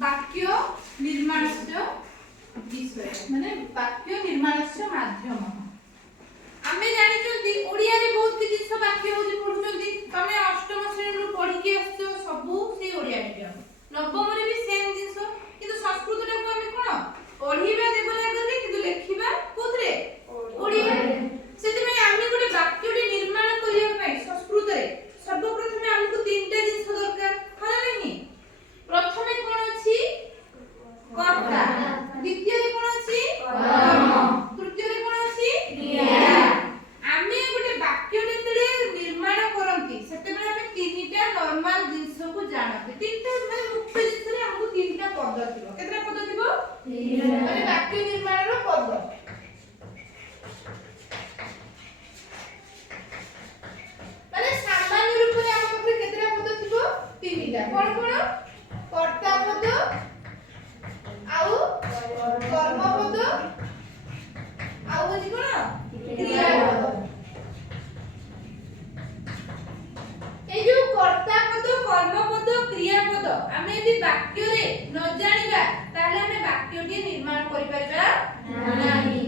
वाक्य निर्माणस्य विषय माने वाक्य निर्माणस्य माध्यम आमे जानिचंती ओडिया रे बहुत किछि वाक्य होजी पढुचंती तमे अष्टम श्रेणी रु पढि के आछो सबु से ओडिया मीडियम नवम रे भी सेम जिंस किंतु संस्कृत रे को आमे कोन पढिबा देवनागरी किंतु लेखिबा कोथरे ओडिया सेति में आमे गोटे वाक्य रे निर्माण करिया पई संस्कृत रे सर्वप्रथमे हमकु तीनटा जिंस दरकार हला नहीं प्रथमे कोन अछि कर्ता द्वितीय रे कोन अछि कर्म तृतीय रे कोन अछि क्रिया आमे गोटे वाक्य जेतले निर्माण करंती सेते बेले आमे तीनटा नॉर्मल जिंस को जानते तीनटा माने मुख्य जिंस रे हमकु तीनटा पद थिबो केतरा पद थिबो तीनटा माने वाक्य निर्माण रो पद माने सामान्य रूप रे हम पाखरे केतरा पद थिबो तीनटा कोन कोन कर्ता पद आउ कर्म पद आउ होची कोन क्रिया पद ए जो कर्ता पद कर्म पद क्रिया पद आमे यदि वाक्य रे न जानिबा ताले आमे वाक्य टी निर्माण करि परिबा नाही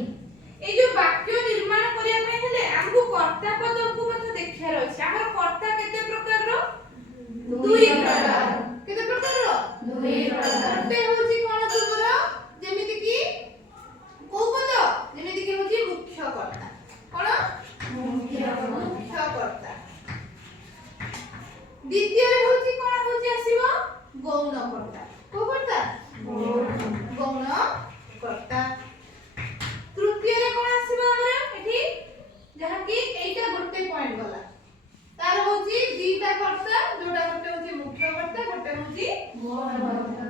ए जो वाक्य निर्माण करिया पे हेले हमकु कर्ता पद को मत देखियार अछि हमर कर्ता केते प्रकार रो दुई प्रकार केते प्रकार रो दुई प्रकार ते होची कोन तुमरो जेमिति की को पद जेमिति की होची मुख्य कर्ता कोन मुख्य कर्ता द्वितीय रे होची कोन होची आसीबो गौण कर्ता को कर्ता गौण कर्ता तृतीय रे कोन आसीबो हमरा एठी जहा की एटा गोटे पॉइंट गला तार होची दीटा कर्ता जोडा गोटे होची मुख्य कर्ता गोटे होची गौण कर्ता